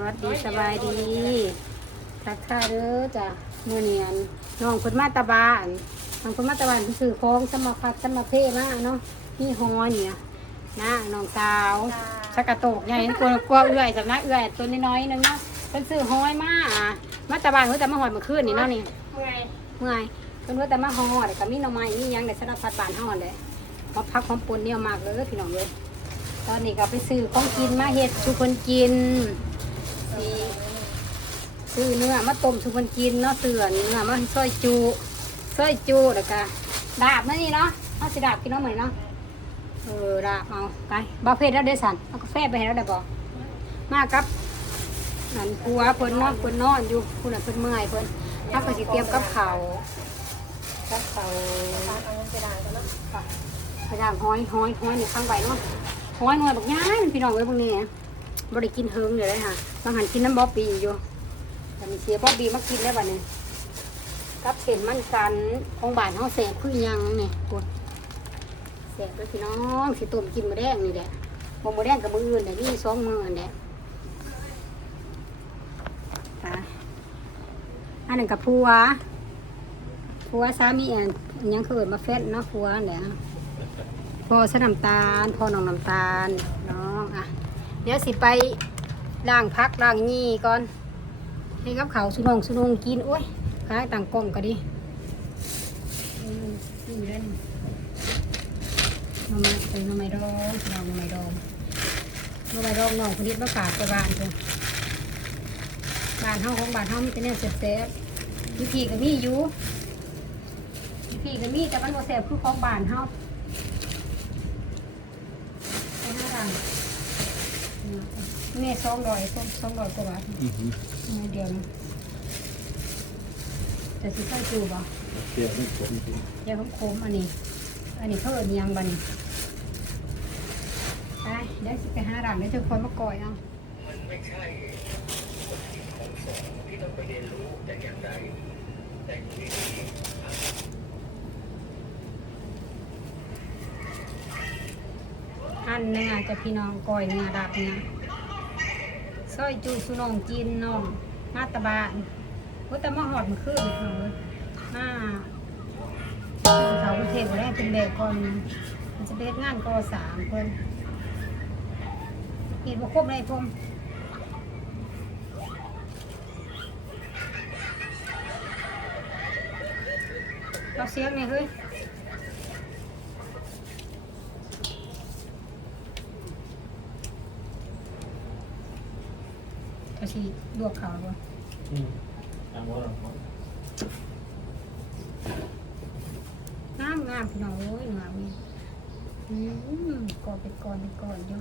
วัสดีสบายดีทักทายเด้อจ้ะมื่อเนียนน้องคนมาตาบานน้องคนมาตาบานคือสื่อของสมาพัดสมาเพมาเนาะนี่ฮอเนี่ยนะน้องสาวชักกระโตกใหญ่กลัวกลัวเอื่อยสำนักเอื่อยตัวน้อยๆนึงเนาะเป็นสื่อห้อยมาอะมาตาบานเพิ่งแต่มาหอดเมื่อคืนนี่เนาะนี่เมื่อยเมื่อยเพิ่นว่าแต่มาฮอดกับมีหน่อไม้มีหยังได้สารพัดบานฮอดเลยมาพักของปุ่นเนี่ยมากเลยพี่น้องเลยตอนนี้ก็ไปซื้อของกินมาเฮ็ดทุกคนกิน ซื้อเนื้อมาต้มทุกคนกินเนาะเสือนเนื้อมาซอยจูซอยจูแล้วก็ดาบนั่นนี่เนาะเอาสิดาบกินเนาะเหมือนเนาะเออดาบเอาไปบ่เพชรแล้วเด้อสันเอากาแฟไปให้แล้วได้บ่มากับนั่นผัวเพิ่นนาะเพิ่นนอนอยู่ผู้นั้นเพิ่นเมื่อยเพิ่นเฮาก็สิเตรียมกับข้าวกับข้าวเอาเงินไปด่างกันเนาะพยายามห้อยห้อยห้อยในข้างใบเนาะห้อยหน่วยบักย่ายมันพี่น้องเว้ยพวกนี้ บริกินเฮิงอยู่เลยค่ะบางหันกินน้ำบ๊อบบี้อยู่แต่มีเสียบ๊อบบี้มากินได้วบัดนี้กับเส้นมันกันของบ้านเฮาแสบคือหยังนี่ปวดแสบเลยพี่น้องสิต้มกินมื้อแดงนี่แหละบ่มื้อแดงกับมื้ออื่นแต่นี่สองมื้อนั่นแหละไปอันนั้นกับผัวผัวสามีอันอันหยังคือเอิ้นมาแฟนเนาะผัวนั่นแหละพอใส่น้ำตาลพอน้องน้ำตาลน้องอะ เดี๋ยวสิไปล้างพักล้างยี่ก่อน ให้กับเขาสุนงสุนงกิน โอ้ยขายต่างกล้องก็ดีอืมนี่เล่นมามาใส่หน้ำไม้ดองน้องหน้ำไม้ดองน้ำไม้ดองน้องคนนี้มาฝากไปบ้านเพิ่นบ้านเฮาของบ้านเฮามีแต่เนี่ยเสียบๆวิธีก็มีอยู่วิธีก็มีแต่มันบ่แซ่บคือของบ้านเฮา ไปห้ารัง แม่สองร้อยสองสองร้อยกว่าบาทอือหือแม่เดียวนะจะสิค่อยจูบ่เกี่ยวไม่ผมจริงเดี๋ยวผมโคมอันนี้ อันนี้เขาเอิ้นหยังบัดนไปเดี๋ยวสิไปห้ารังเดี๋ยวเธอคนมาก่อยเอาอันเนื้อจะพี่น้องก่อยเนื้อดับเนี่ย ซอยจูสุนองกินนองมาตะบานว่าแต่มาหอดมันขึ้นเลยมาเขากรุงเทพได้เป็นแบบก่อนมันจะเป็นงานก่อสามเพิ่นเห็นว่าครบเลยพมเราเสียงไงเฮ้ย ก็สิลวกเขาบ่อืมตามว่าเรา งามงามพี่น้องโอ้ยงามนี่อืมก่อนเป็นก่อนเป็นก่อนอยู่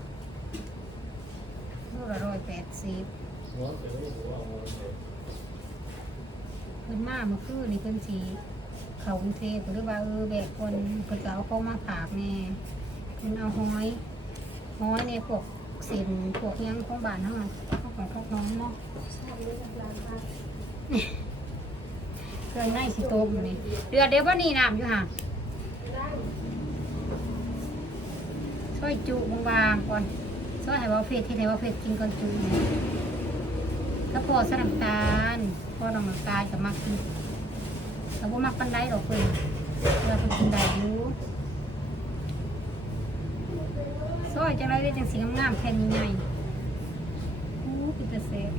โลละร้อยแปดสิบหัวเสือหัวหัวเสือเพิ่นมาเมื่อคืนนี่เพิ่นสิเขากรุงเทพหรือว่าเออแบกคนเพิ่นจะเอาเข้ามาฝากแน่เพิ่นเอาห้อยห้อยในพวกเศษพวกอิหยังของบ้านเฮาพวกข องพวกน้องเนาะเครื่องในสิโตมอยู่นี่เดือดเดี๋ยวบ่านี่น้ำอยู่ห่าได้ช่วยจุบางๆก่อนช่วยให้ว่าเผ็ดที่ไหนว่าเผ็ดกินก่อนจุเนี่ยแล้วพอสน้ำตาลพอน้ำตาลกับมักกินแต่ว่ามักปันไดหรอกเพื่อนเพื่อเพิ่นกินได้อยู่ซอยจังไรได้จังสีงามๆแค่นี้ไง โอ้กินแต่เซ่บ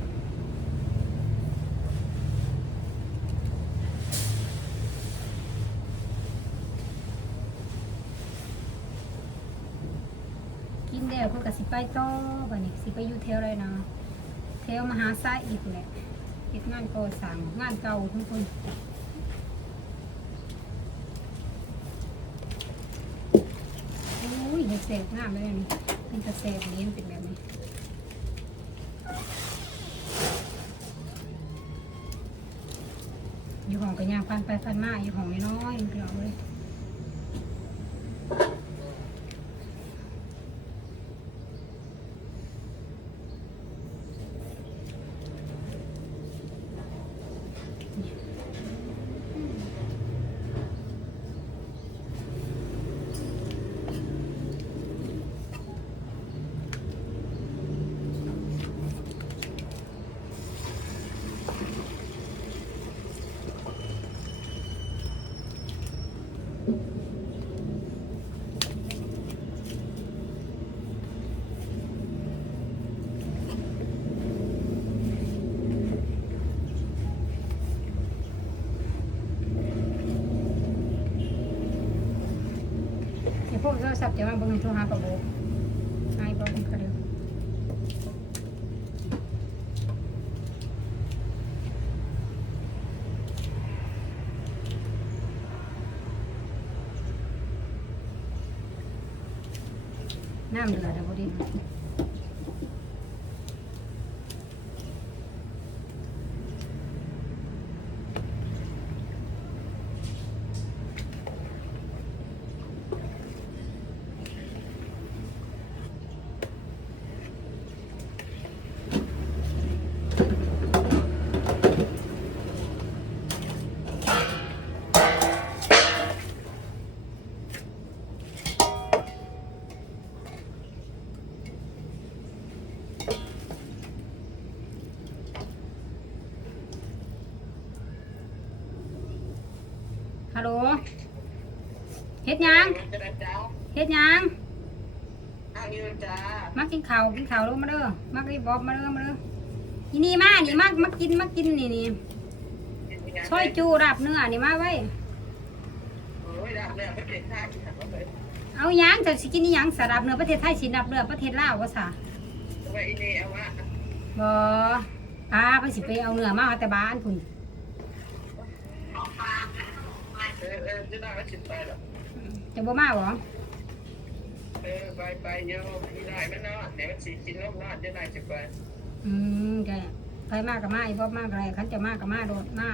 กินแล้วเพื่อกับสิไปต่อบัดนี้สิไปอยู่แถวไรนะแถวมหาไซอีกแหละเฮ็ดงานก่อสร้างงานเก่าทุกคนโอ้ยเฮ็ดเสกงามเลยนี่เป็นกระเสกนี้มันเป็นแบบนี้ อยู่ห้องก็ย่างพันไปฟันมาอยู่ห้องน้อยๆพี่น้องเลย ศัพท์จะมาเบิ่งให้โทรหาปะโบนายบอกเขาเดียวน้ำเดือดอะพอดี ฮ็ดหยังเฮ็ดหยังมากินข้าวกินข้าวลงมาเด้อมากินบอบมาเด้อมาเด้ออีนี่มานี่มามากินมากินนี่นี่ช่อยจูรับเนื้อนี่มาไว้เอาหยังจากสิกินนี่ยังสารับเนื้อประเทศไทยสินับเนื้อประเทศลาวว่าซะบ่ป้าไปสิไปเอาเนื้อมาเอาแต่บ้านพุ่น จะบ่มาบ่ไปไปโยมมีได้ไหมเนาะเดี๋ยวมันสีกินนกนอนจะได้จะไปอืมแกไปมากกับมาอีบอบมากอะไรคันจะมากกับมาโดดมา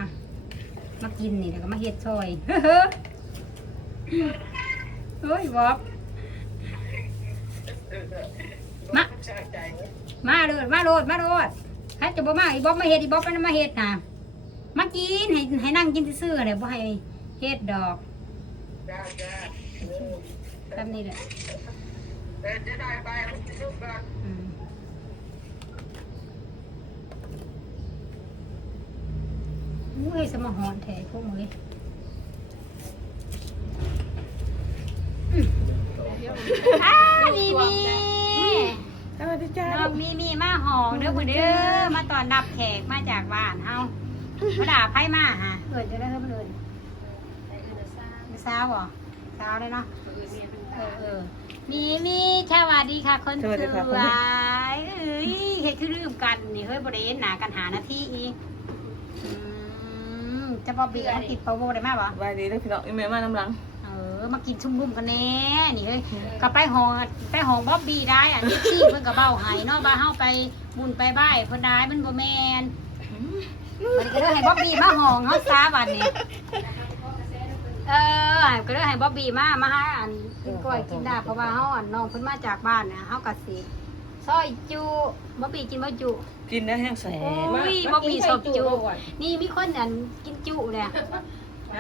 มากินนี่แล้วก็มาเฮ็ดซอยเฮ้อเฮ้ยบอบมาชาใจเนาะมาเลยมาโดดมาโดดคันจะบ่มาอีบอบมาเฮ็ดอีบอบมันมาเฮ็ดน่ะมากินให้ให้นั่งกินซื่อๆเลยบ่ให้เฮ็ดดอก จ้าจ้าเออแบบนี้แหละเออจะได้ไปมันจะลูกกันอืมอุ้ยสมหอนแท้พวกมึงเลยอ้าวมีมีสวัสดีจ้าน้องมีมีมาหองเด้อคุณเด้อมาตอนรับแขกมาจากบ้านเฮามาด่าไพ่มาฮะเอินจะได้เพิ่มเอิ นสาวเหรอสาวเลยเนาะเออเออมีมีสวัสดีค่ะ คนสวยเอ้ยเฮ็ดคือลืมกันนี่เฮ้ยบริเวณหนากันหานาทีอีกอืมจะพอบีอังกฤษพอโบได้ไหมบ่สวัสดีเลยพี่น้องอีเมลมาน้ำลังเออมากินชุ่มรุ่มกันแน่นี่เฮ้ยก็ไปหองไปหองบ๊อบบี้ได้อันนี้ที่เพิ่นก็เบ้าใหายเนาะบ้าเฮาไปบุญไปบ้ายเพิ่นได้มันบ่แม่นมันก็เลยให้บ๊อบบี้มาหองเฮาซาบัดนี้ เออก็เลยให้บ๊อบบี้มา มาหาอันกินกล้วยกินได้เพราะว่าเฮาอันน้องเพิ่นมาจากบ้านเนี่ยเฮาก็สิซอยจุบ๊อบบี้กินบ่จุ กินได้แห้งแสโอ้ยบ๊อบบี้ชอบจุ นี่มีคนอันกินจุเนี่ย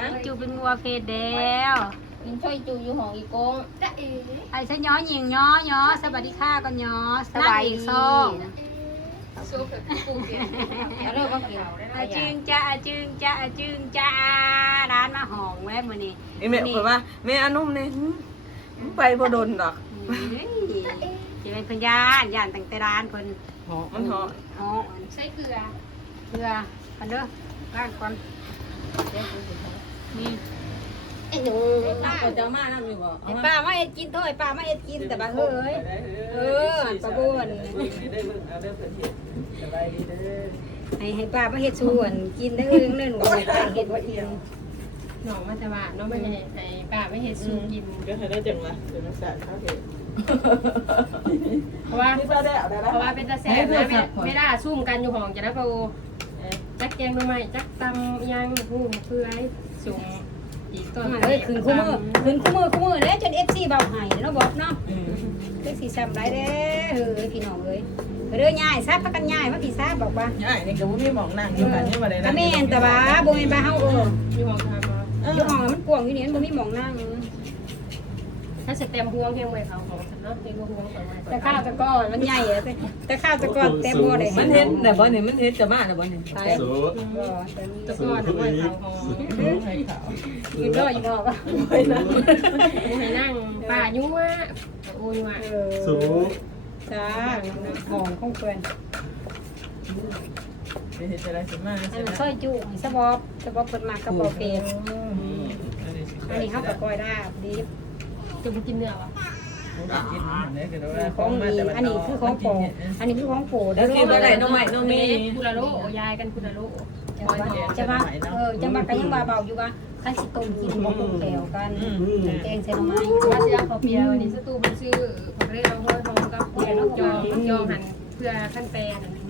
กินจุเป็นงัวเฟดแล้วกินช่วยจูอยู่ห้องอีกงไอ้ฉันย้อหญิงย้อย้อสวัสดีค่ะกันย้อสบายดี นั่งอีกซ่อง แล้วเริ่มว่ากินอาจึงจ้าอาจึงจ้าอาจึงจ้าร้านมาห้องแวะมื้อนี้อีเมลบอกว่าแม่อานุ่มเนี่ยไปบ่โดนดอกเฮ้ยสิเป็นเพิ่นย่านย่านตั้งแต่ร้านเพิ่นมันหอมอ๋อใส่เกลือเพื่อเพิ่นเด้อล้างก่อนนี่ ไอ้หนูเอาจะมาน้ำอยู่บ่ไอ้ป้ามาเอ็ดกินโทษไอ้ป้ามาเอ็ดกินแต่บ่าเฮ้ยเออปะบวนได้เบิ่งเอาได้เพิ่นเฮ็ดสบายดีเด้อให้ให้ป้ามาเฮ็ดส่วนกินได้เองเลยหนูไปเฮ็ดบ่เองหนองมาจะว่าน้องไม่ให้ให้ป้าไม่เห็ดสูกินก็ให้ได้จังวะเดี๋ยวมันสะเขาเฮ็ดเพราะว่าที่ป้าได้เอาได้เพราะว่าเป็นตาแสบนะไม่ไม่ได้ซุ่มกันอยู่ห้องจะได้ปะโอจักแกงทำไมจักตำยังหูเพื่อให้สุ่ม อีกต้นเอ้ยคืนคู่มือคืนคู่มือคู่มือเด้จน FC เบาให้เนาะบอกเนาะเล็กสีซ้ำไรเด้อเฮ้ยพี่น้องเอ้ยเด้อง่ายซะพักกันง่ายมาพี่ซาบอกว่าง่ายนี่ก็บ่มีหมองนั่งอยู่กันนี่บ่ได้ก็นั่งแม่นแต่ว่าบ่แม่นบ้านเฮาเอออยู่ห้องทำมาอยู่ห้องมันกว้างอยู่นี่มันบ่มีหม่องนั่ง ถ้าสเต็มห่วงเพียงไว้เขาของเนาะเพียงห่วงของไว้แต่ข้าวตะก้อนมันใหญ่อะแต่แต่ข้าวตะก้อนเต็มบ่ได้มันเฮ็ดแต่บ่นี่มันเฮ็ดจะมาแต่บ่นี่ไปสูบ่แต่มีตะก้อนไว้เขาของให้ขาวยืนรออยู่บ่ก็ไปนะให้นั่งป้ายั่วโอ้ยว่ะเออสูจ้าห้องของเพิ่นไปเฮ็ดอะไรสิมาอันใช่นั้นไหมซอยจุสะบอบสะบอบเพิ่นมากระบอกเฟมอันนี้เฮาก็ก้อยได้ดี จะไปกินเนื้อวะเกินอันนี้คือว่าของดีอันนี้คือของโปรอันนี้คือของโปรแล้วกินอะไรน้องใหม่น้องนี่คุระโลยายกันคุระโลจะว่าจะว่าเออจะมาก็ยังว่าเบาอยู่ว่าคันสิต้มกินบ่คงแถวกันแกงใส่หน่อไม้ว่าสิเอาข้าวเปียวันนี้สตูมันชื่อของเรียกเราห้อยทองกับเปียลูกจองลูกจองหันเพื่อขั้นแปร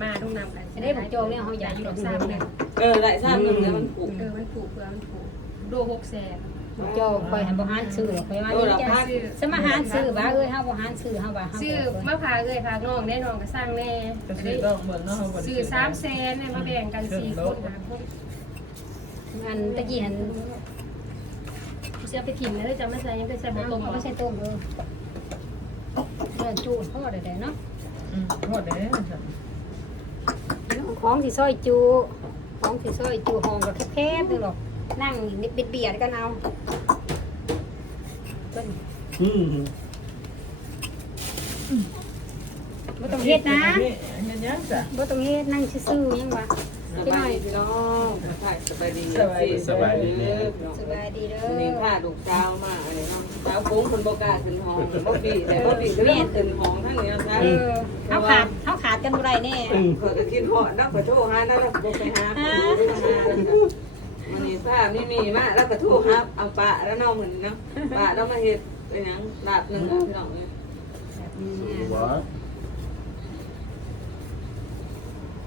มาต้องนำกันจะได้บอกโจงเนี่ยเฮาอยากอยู่กิดอกนซ้ำเลเนี่ยยเออได้ซ้ำนึงแล้วมันผูกเออมันผูกเพื่อมันผูกโดหกแสน โจงคอยให้บ่หานซื้อคอยว่านี่จะสมหารซื้อว่าเอ้ยเฮาบ่หานซื้อเฮาว่าเฮาซื้อมะพร้าวเลยค่ะน้องแน่นอนก็สร้างแน่ก็จะซื้ได้อต้องเหมือนเนาะซื้อสามแสนเนี่ยมาแบ่งกันสี่คนหาคนอันตะกี้หันเสียไปถิ่นแล้วจะไม่ใส่ยังไปใส่บะต้ต้มมบ่ใช่ต้มเออเออจูดพอได้ๆเนาะอืมหมดเลยของที่ซอยจูของที่ซอยจูห้องก็แคบๆนึงหรอกนั่งนิดเบียดๆกันเอาเพิ่นอืมบ่ต้องเฮ็ดนะเฮ็ดยังจ้ะบ่ต้องเฮ็ดนั่งซื่อๆยังวะสบายดีพี่น้องสบายดีสบายดีสบายดีเด้เนี่ยอสบายดีเด้วันนี้อพาลูกสาวมาอะไรเนาะสาวโค้งคนบ่กล้าขึ้นห้องบ่ปีแต่บ่ปีก็เริ่มขึ้นห้องทั้งนี้นะครัเออเฮาขาดเฮาขาดกันบ่ได้แน่เพิ่นก็คิดฮอดแล้วก็โทรหาแล้วบ่ไปหา วันนี้ถ้าไม่มีมาแล้วก็โทรหาเอาปะแล้วเนาะมื้อนี้เนาะปะแล้วมาเฮ็ดเป็นหยังลาบนึงพี่น้องเอ้ยหัว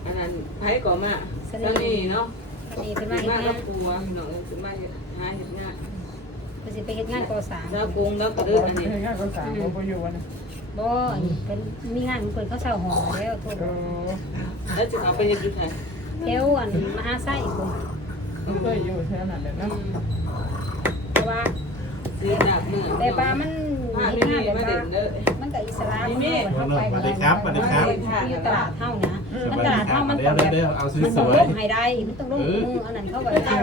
อันนั้นไผก็มาแล้วนี่เนาะนี่เป็นมาว่าเฮ็ดกังาบนปัวพี่น้องเอ้ยขึ้นมาเฮ็ดหาเฮ็ดงานเพิ่นสิไปเฮ็ดงานก่อสร้างสาวโค้งแล้วก็เด้ออันนี้งานก็สามโมงอยู่วันนี้บ่อันนี้เพิ่นมีงานเพิ่นเขาเช่าห้องแล้วโทษเออแล้วจะเอาไปเฮ็ดอยู่ไสแถวอันมหาไส้พุ่น มันเคยอยู่แค่นั้นแหละอืเนาะมเพราะว่าซื้อจากเมืองแต่ปลามันผ้าเฮ็ดไม่งานมีแบบมาว่าเด่นเด้อมันก็อิสระมีมีเข้าไปสวัสดีครับสวัสดีครับอยู่ตลาดเท่านะมันตลาดเท่ามันเดี๋ต้ยอวงแบบเดี๋ยวเอาสมันต้องวลยงให้ได้มันต้องลงมืออันนั้นเข้าไปได้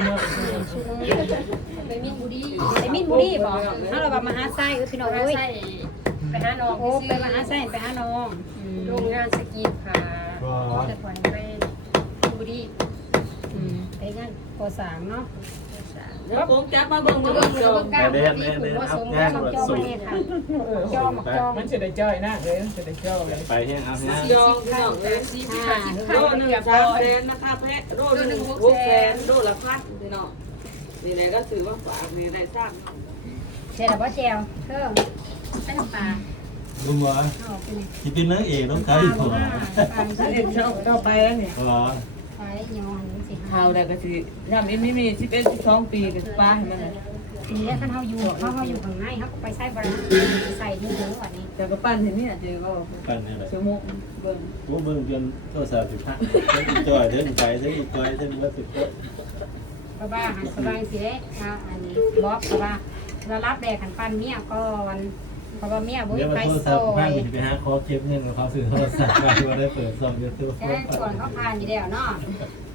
ชูมือไปมินบุรีไอ้มินบุรีบอกถ้าเราแบบมหาไส้ก็พี่น้องไปเอ้ยใส่ไปหาน้องโอ้ไปมหาไส้ไปหาน้องโรงงานสกีค่ะแต่ขวัญไปบุรี อืมไปงานก่อสร้างเนาะแล้วผมจับมาเบิ่งจะมาเบิ่เบิ่งงจะจอเบิ่มงก้าวที่ผูกว่าสมจอมจอมมาเนี่ยค่ะจอมจอมมันจะได้จ้อยนะเลยจะได้จ้อยเลยไปเฮียเอาเฮียจองพี่น้องเอ้ยสี่สิบห้าสิบโลห้าหนึ่งเกือบสามร้อยแสนนะคะแพะโลหนึ่งหกแสนโลละพันพี่น้องนี่แหละก็ถือว่าฝากนี่ได้สร้างเจลบ่เจลเครื่องใส่น้ำปลาลุงวะเอาไปนี่คิดเป็นนักเอกต้องใช้หัวถ้าเด็กเช่าเราไปแล้วเนี่ยหัว ไปยอนสิข่าวได้ก็สิยามนี้ไม่มีสิบเอ็ดสิบสองปีก็ป้าให้มันเลยทีนี้ถ้าเขาอยู่เขาเขาอยู่ข้างในเขาก็ไปใส่บราใส่ยูหูอันนี้แต่ก็ปั้นเห็นนี่เจอก็กันนี่แหละชั่วโมงเบิ่งกูเบิ่งจนโทรศัพท์สิบห้าเส้นจอยเส้นไปเส้นอีกจอยเส้นวัดสุดเพราะว่าหันสบายสิเด้อันนี้บอกเพราะว่าเรารับแดกขันปันเมียก่อน เพราะว่าเมียบุ้ยเดี๋ยวมาไปโทรซศัพท์อข้ายงไปหาคอคลิปเงินกับเขาซื้อโทรศัพท์มาได้เปิดซองยูทูบแค่ส่วนเขาพานอยู่แล้วเนาะ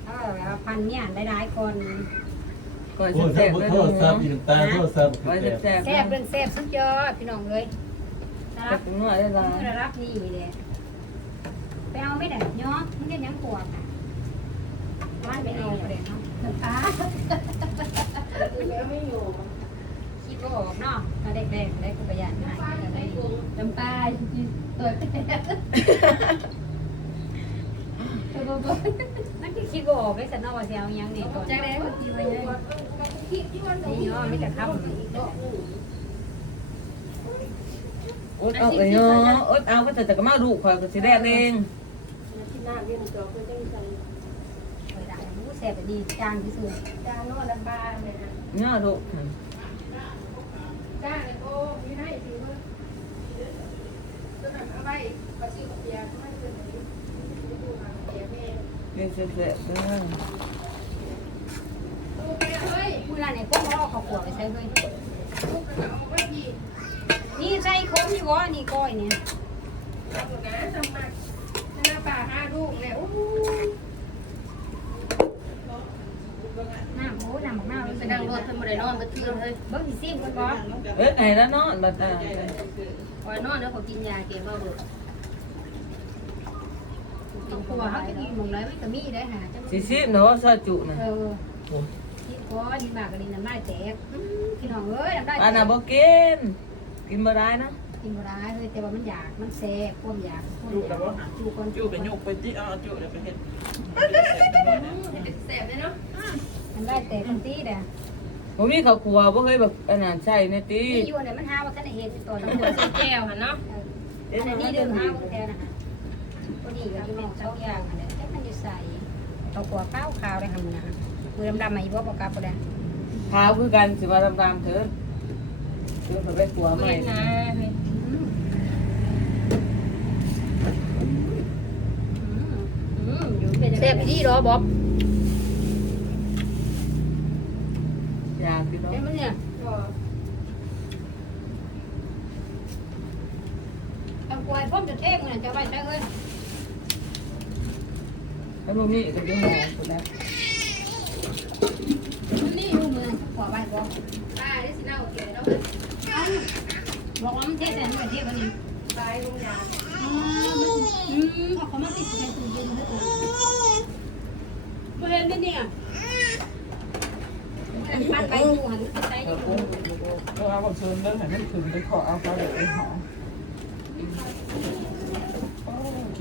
เออแบบว่าพันเนี่ยได้หลายคนก่อนโอ้แซ่ยบๆเลยโทรศัพท์อีกตาโทรศัพท์ไว้คือแต่แซ่บๆแซ่บเรื่องแซ่บสุดยอดพี่น้องเลยนะคจัรับบนัวได้ละเมื่อรับนี่เลยไปเอาไม่ได้ย้อนมันก็ยังปวดอะบ้านไปเอาเลยเนาะน้ำตา คิดว่าออกเนาะมาเด็กๆได้กุปยานหายกันได้น้ำตาตัวตัวนั่นคือคิดว่าออกได้สันนอกว่าเสียวยังนี่ตัวจากไหนก็ตีไว้เลยนี่เนาะไม่แต่คำอดเอาเลยเนาะอดเอาก็แต่ก็มาดูข่อยก็สิแดกเองแซ่บดีจางที่สุดจางนวดลำบากเลยนะเนาะดู จ้างเลยโอ้มีให้สิเมื่อตัวนั้นเอาไว้ก็ซื้อกับเบียร์ไม่ซื้อกับเบียร์แม่เรียนแซ่บๆเด้อตู้แม่เฮ้ยผู้ร้านเนี่ยพวกเราเขาขวดไปใส่เลยตู้กระเป๋าไว้ดีนี่ใส่คมอยู่วะนี่ก้อยเนี่ยทำหมดนะทำมาหน้าป่าห้าลูกเนี่ยโอ้ น้ำโอ้น้ำหน้า ไป นั่งรถทำอะไรนอนมาเทือนเลยเบิ้งสิซิมกันก่อนเอ้ยไหนแล้วเนาะบัดตาคอยนอนแล้วเขากินยาเก็บเอาเลยตัวเขาจะกินหมองไรไม่ก็มีได้หาจังสิซิเนาะซอยจุน่ะเออที่พอดีมากก็ดีน้ำลายแตกพี่น้องเอ้ยน้ำลายอันแตน่ะกบ่กินกินบ่ได้นะกกินบ่ได้เลยแต่ว่ามันอยากมันแซ่บความอยากความจุอยาแล้วกบ่จูก่อนจุไปโยกไปติเอาจุเดี๋ยวไปเฮ็ดแสบเลยเนาะ มันได้แต่คนตีเด้อ ผมมีข้าวครัวบ่เคยแบบอันนั้นใช่ในตีนี่อยู่เนี่ยมันหาว่าท่านได้เห็นตัวต้นั้องนหัวใส่แก้วค่ะเนาะอันนี้เดิมหาว่าแท้นะคะตัวนี้ก็ที่แม่เจ้าอย่างอันนี้แต่มันอยู่ใส่เอาขัวข้าวขาวได้ทำนะมือดำๆมาอีบ่บอกกลับบ่ได้เท้าคือกันสิว่าดำๆเถิดเดี๋ยวเขาไปครัวใหม่เว้นนะเฮ้ยอืมอยู่เป็นแซ่บดีเหรอบ๊อบ อยากพี่น้อง เห็นมันเนี่ยเอา กล้วยพ่อมจะเทงเนี่ยจะไว้ใช้เอ้ยแล้วบ่มีก็จะหอมพุ่นแล้วมันนี่อยู่มือขอไว้บ่ป้าได้สิเน่าเกลือเนาะเอาบอกว่ามันเทใส่หัวเทวันนี้ตายลงยาอืมอืมเอาเขามาติดในตู้เย็นให้ตัวบ่เห็นนี่เนี่ยมันปั้นไปอยู่หันใส่อยู่ก็เอาบักเชิญเด้อให้มันถึงไปขอเอาเขาเดี๋ยวไปหอโอ้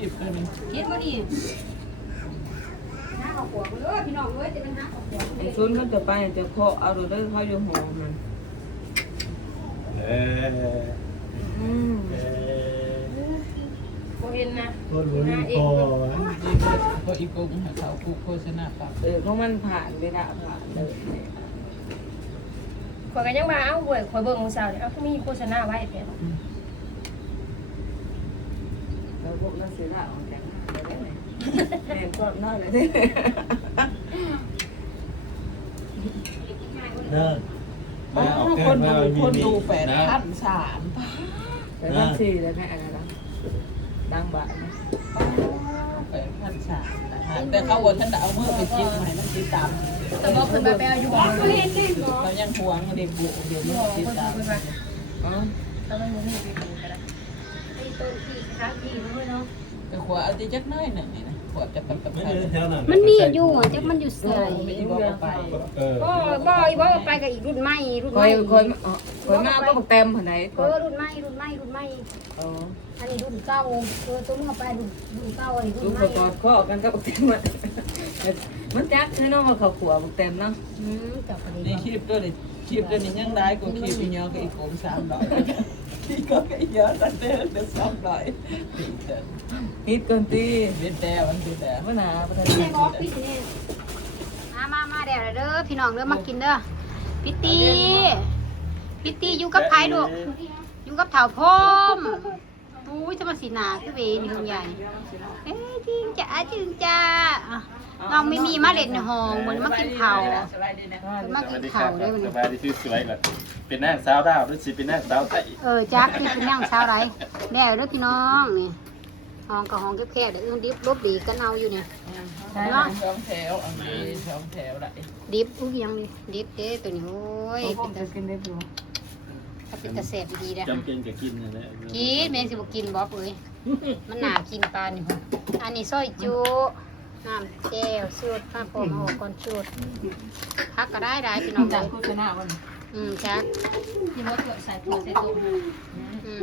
คลิปตัวนี้เฮ็ดบ่นี่หาเอาขวบเอ้ยพี่น้องเอ้ยจะเป็นหาเอาขวบไอ้ซุนมันจะไปจะเคาะเอาโดดเด้อเขาอยู่หอมัน เอออืมเออโบเห็นนะโคตรบุรีพอดีก็อีกกงหาเขากูโฆษณาปากเออเพราะมันผ่านเวลาผ่านเลยข่อยก็ยังมาเอ้าเว้ยข่อยเบิ่งมื้อเช้านี่เอ้าก็มีโฆษณาไว้แท้แล้ว พวกนักศิลป์ออกจากงานไปได้ไหมแม่ก็น่าเลยเนาะป้าออกคนเกิดูมาคนดูแปดนะพันสามแต่ทั้งสี่แล้วแม่อะไรนะดังบะนะแปดพันสามนะฮะแต่เขาว่าท่านเอาเมื่อไปจิ้มให้มันติดตามแต่บ่ขึ้นมาไปเอาอยู่บ่บ่เห็นเรายังห่วงเด็กบุเดี๋ยวมันติดตาม อ๋อ ถ้ามันบ่มีไปดูก็ได้ไอ้ ต้นที่ค้างที่มันเนาะแต่ขวาเอาตีจักน้อยหนึ่งนี่นะขวาจะกับกับไม่ใครได้แถวนั้นมันมีอยู่จักมันอยู่ใส่ไม่อีบอกไปเออบ่บ่อีบ่ไปกับอีกรุ่นใหม่รุ่นคใหอม่ยคอยอ๋อคอยมาก็บอกเต็มหันไหนเออรุ่นใหม่รุ่นใหม่รุ่นใหม่อ๋ออันนี้รุ่นเก่าเออตัวนึงเอาไปรุ่นรุ่นเก่าอันนี้รุ่นใหม่ระกอบข้อกันก็บอกเต็มมันมันจักคือน้องมาเขาขวบอกเต็มเนาะอืมจับอันในนี้คลิปตัวนี้คลิปตัวนี้ยังได้กูคลิปพี่เนาะก็อีกโกงสามดอก ที่ก็เยอะตั้งแต่เดือนสองดอกฮิตเกินตีเป็นแต่มันเป็นแต่ปัญหาประเทศพี่ได้บอกพี่นี่มามามาเดี๋ยวเด้อพี่น้องเด้อมากินเด้อพี่ตีพี่ตีอยู่กับไผลูกอยู่กับเถาพรมอุ้ยจะมาสีหนาคือเวนี่คุณใหญ่เอ้ยจริงจ้าจริงจ้าอะ น้องไม่มีมาเล่นในห้องเหมือนมากินข้าวสบายดีนะมากินข้าวได้วันสนี้บายดีสวยๆก่อนเป็นนางสาวดาวหรือสิเป็นนางสาวไทยเออจักที่เป็นย่างเช้าไรแล้วเด้อพี่น้องนี่ห้องกับห้องแคบๆเดี๋ยวอื่นดิบลบดีกันเอาอยู่เนี่ยสองแถวอันนี้สองแถวได้ดิบอุ้ยยังดิดิบเด้ตัวนี้โอ้ยผเป็มนจะตากินได้ดูเป็นตาแสบดีๆนะจำเป็นกับกินนั่นแหละกินแมงสิบกินบ๊อบเอ้ยมันหนากินปลานี่ค่ะอันนี้ซอยจุ น้ำแก้วสูตรข้าวโพดหอก่อนสูตรพักก็ได้ได้พี่น้องเลจากยโฆษณาวันอืมจักที่บ่เกิดใส่ถั่วใส่ต้มอืม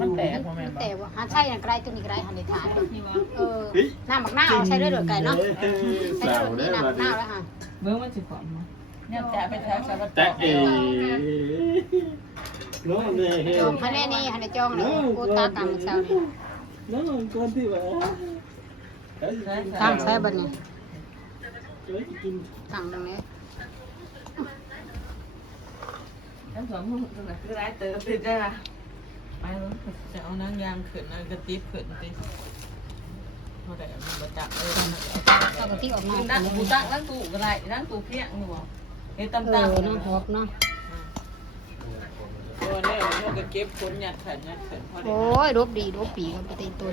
มันแตกพ่อแม่บอกแต่ว่าหาใช่อย่างไรตัวนี้ก็ได้หันในฐานนี่บ่เออน้ำหมักหน้าเอาใช้ด้วยเดือดไก่เนาะใช้สาด้วยวเดือดเด้นี่อน้ำหมามักหน้าแล้วค่ะ เมื่อมันสิขวัญมาเนี่ยจะไปทางสารพัดแจ๊กเอ๋น้องเนี่ยเฮ้จองคะแนนนี่หันในจองเลยกูตากันเช้านี่น้องคนที่ว่า ตั้งใช้บัดนี้กินตั้งตรงนี้ทั้งสองห้องตรงไหนคือร้ายเติมติดได้ละไปแล้วจะเอานางยางขึ้นนางกระติบขึ้นติเท่าไหร่มันมาจับเลยเอากะทิออกมานั่งกูตั้งนั่งตู้ก็ได้นั่งตูเพียงนี่บ่เฮ้ยตำตาเนาะหอกเนาะตัวนี้มันก็เก็บคนหยัดขันหยัดขันพอดีโอ้ยรบดีรบปีกันไปตีตัว